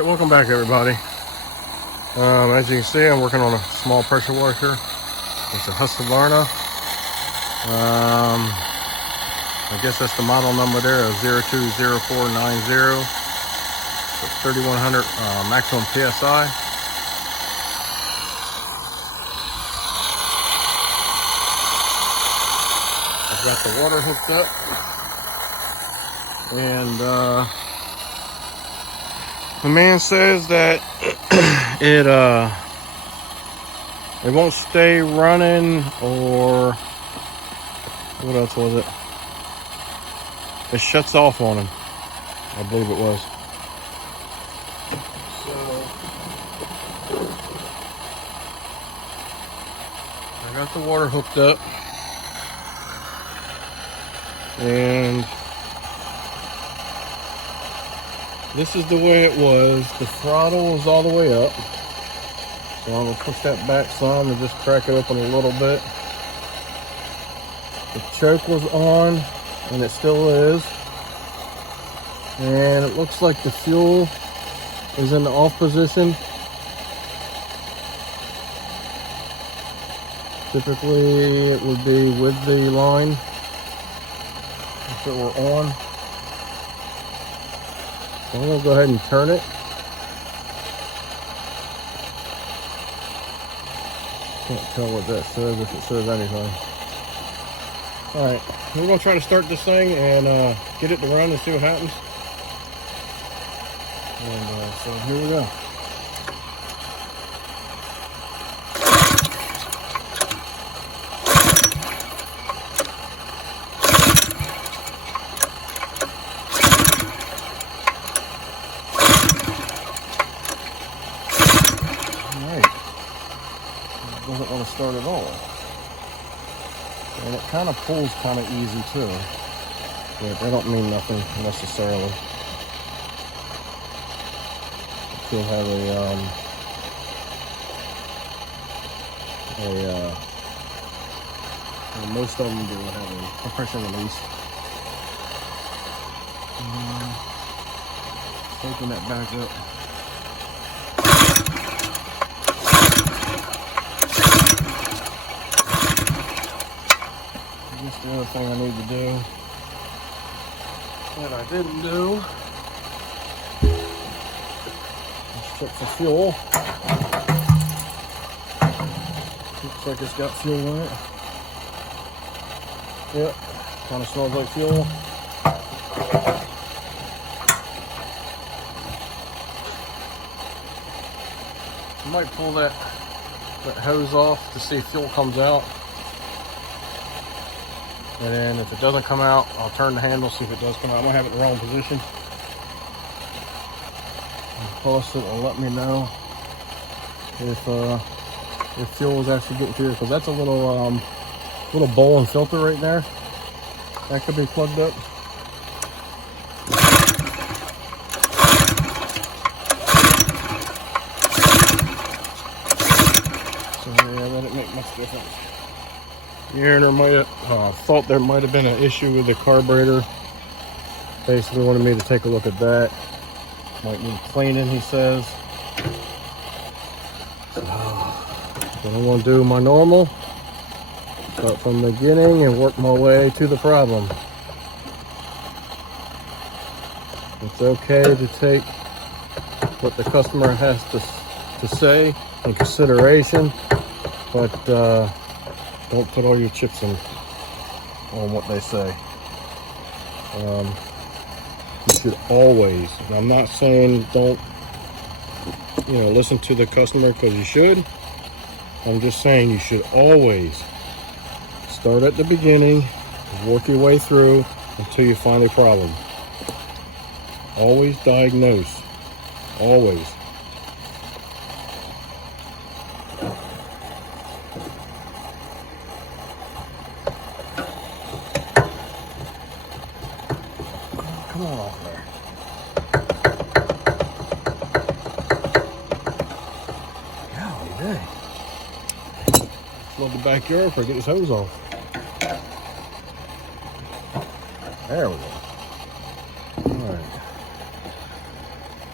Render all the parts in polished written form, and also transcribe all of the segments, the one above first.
Alright, welcome back everybody. As you can see, I'm working on a small pressure washer. It's a husqvarna. I guess that's the model number there, 020490. So 3100 maximum PSI. I've got the water hooked up. And the man says that it won't stay running, or what else was it? It shuts off on him, I believe it was. So I got the water hooked up, and this is the way it was. The throttle was all the way up. So I'm going to push that back some and just crack it open a little bit. The choke was on, and it still is. And it looks like the fuel is in the off position. Typically it would be with the line if it were on. So I'm going to go ahead and turn it. Can't tell what that says, if it says anything. Alright, we're going to try to start this thing and get it to run and see what happens. And so here we go. Doesn't want to start at all, and it kind of pulls kind of easy too, but that don't mean nothing necessarily. It could have well, most of them do have a pressure release. Open that back up. That's the other thing I need to do that I didn't do. Let's check for fuel. Looks like it's got fuel in it. Yep, kind of smells like fuel. I might pull that hose off to see if fuel comes out. And then if it doesn't come out, I'll turn the handle, see if it does come out. I'm gonna have it in the wrong position. Pulse it will let me know if fuel is actually getting through, because that's a little bowl and filter right there. That could be plugged up. So yeah, that didn't make much difference. Yeah, there might have thought there might have been an issue with the carburetor. Basically wanted me to take a look at that. Might need cleaning, he says. So, what I'm going to do my normal. Start from the beginning and work my way to the problem. It's okay to take what the customer has to say in consideration, but don't put all your chips in on what they say. You should always, and I'm not saying don't, listen to the customer, because you should. I'm just saying you should always start at the beginning, work your way through until you find a problem. Always diagnose. Always. Come on off there. Golly dang. Flood the backyard before I get this hose off. There we go. Alright.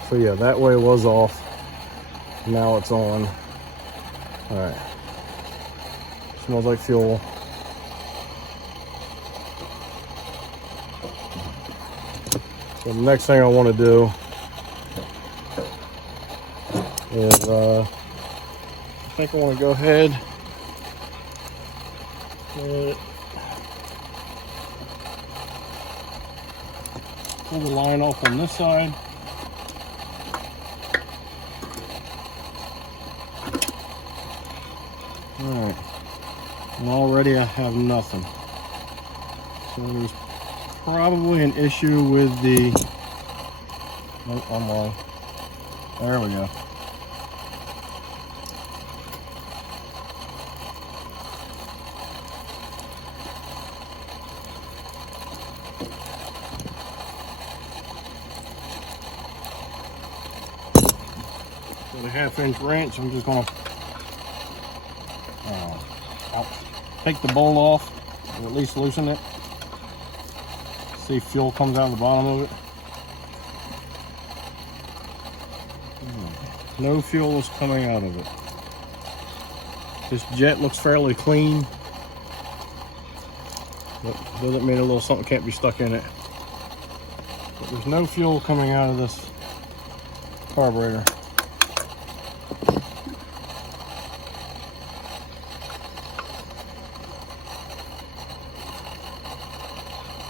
So So yeah, that way was off. Now it's on. All right. Smells like fuel. So the next thing I want to do is I think I want to go ahead and pull the line off on this side. Alright, and already I have nothing. So there's probably an issue with the, nope, I'm wrong. There we go. With a 1/2-inch wrench, I'm just going to take the bolt off, or at least loosen it. See if fuel comes out of the bottom of it. No fuel is coming out of it. This jet looks fairly clean, but doesn't mean a little something can't be stuck in it. But there's no fuel coming out of this carburetor.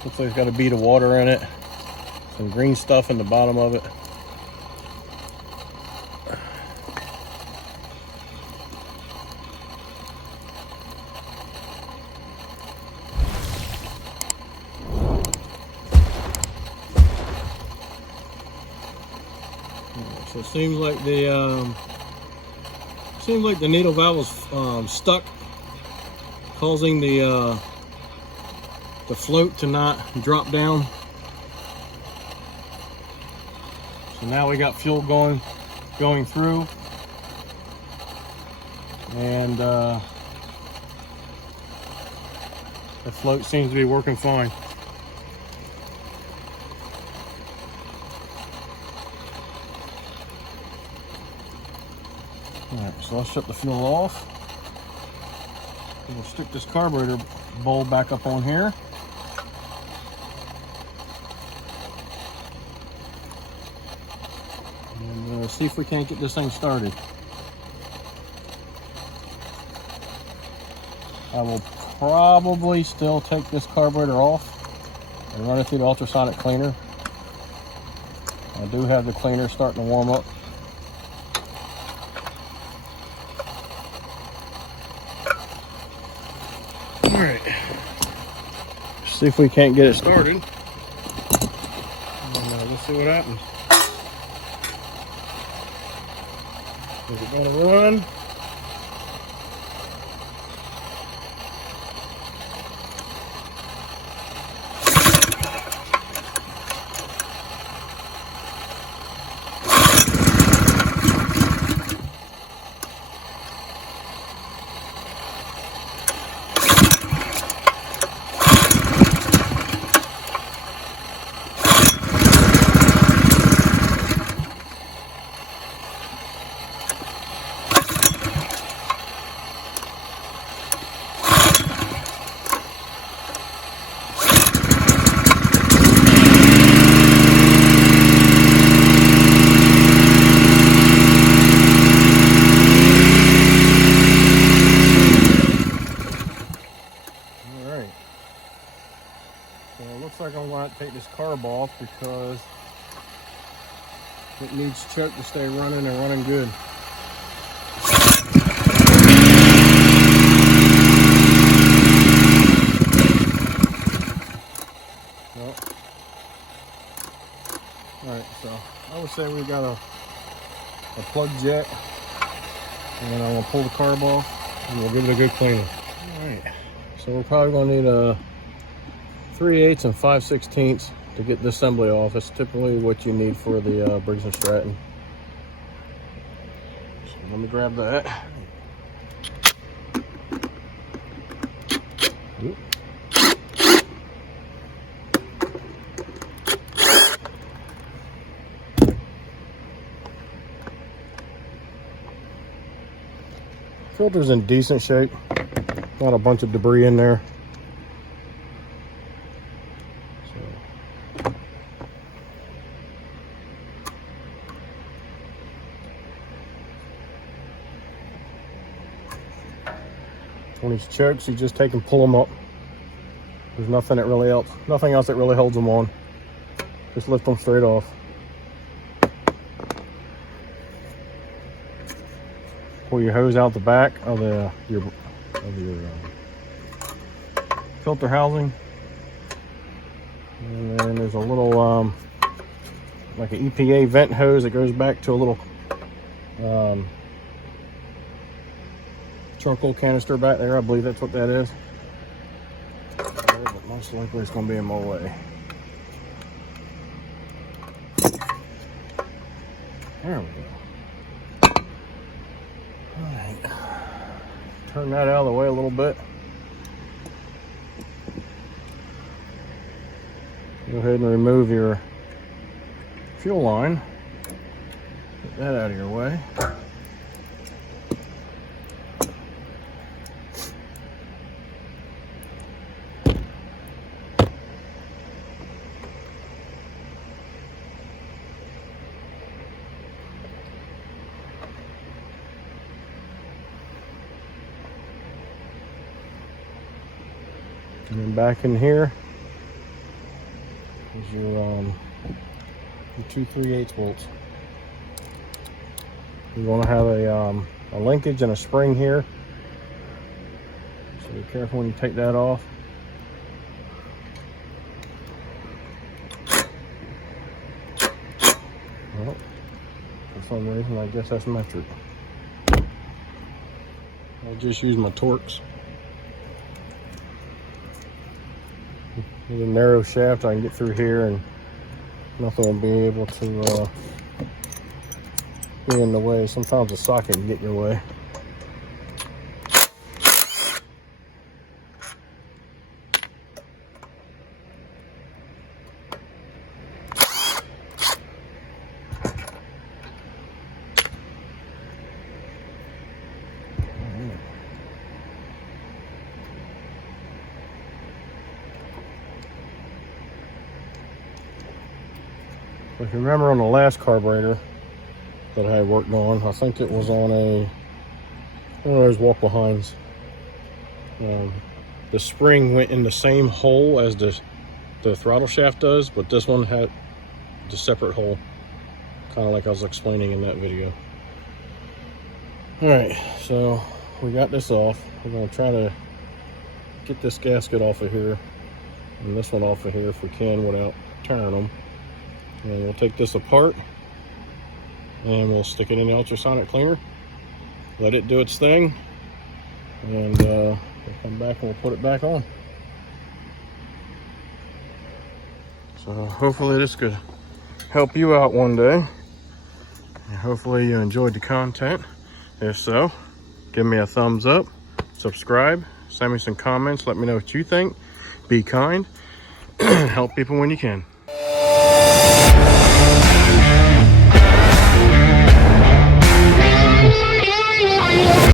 Looks like it's got a bead of water in it. Some green stuff in the bottom of it. So it seems like the needle valve was stuck, causing the float to not drop down. So now we got fuel going through, and the float seems to be working fine. Alright, so I'll shut the fuel off. We'll stick this carburetor bowl back up on here. And see if we can't get this thing started. I will probably still take this carburetor off and run it through the ultrasonic cleaner. I do have the cleaner starting to warm up. All right, see if we can't get it started. Let's see what happens. Is it gonna run? Looks like I'm going to take this carb off because it needs choke to stay running and running good. Well, alright, so I would say we got a plug jet, and then I'm going to pull the carb off and we'll give it a good cleaning. Alright, so we're probably going to need a 3/8 and 5/16 to get the assembly off. It's typically what you need for the Briggs & Stratton. So let me grab that. Oop. Filter's in decent shape. Not a bunch of debris in there. So. When these chokes, you just take and pull them up. There's nothing else that really holds them on. Just lift them straight off. Pull your hose out the back of your filter housing, and then there's a little like an EPA vent hose that goes back to a little charcoal canister back there. I believe that's what that is. But most likely it's going to be in my way. There we go. Alright. Turn that out of the way a little bit. Go ahead and remove your fuel line. Get that out of your way. And then back in here is your 2 3/8 bolts. You want to have a linkage and a spring here, so be careful when you take that off. Well, for some reason, I guess that's metric. I'll just use my Torx. With a narrow shaft, I can get through here and nothing will be able to be in the way. Sometimes a socket can get in your way. If you remember on the last carburetor that I had worked on, I think it was on one of those walk behinds. The spring went in the same hole as the throttle shaft does, but this one had the separate hole, kind of like I was explaining in that video. Alright, so we got this off. We're going to try to get this gasket off of here and this one off of here if we can without tearing them. And we'll take this apart and we'll stick it in the ultrasonic cleaner, let it do its thing, and we'll come back and we'll put it back on. So hopefully this could help you out one day, and hopefully you enjoyed the content. If so, give me a thumbs up, subscribe, send me some comments, let me know what you think, be kind, help people when you can.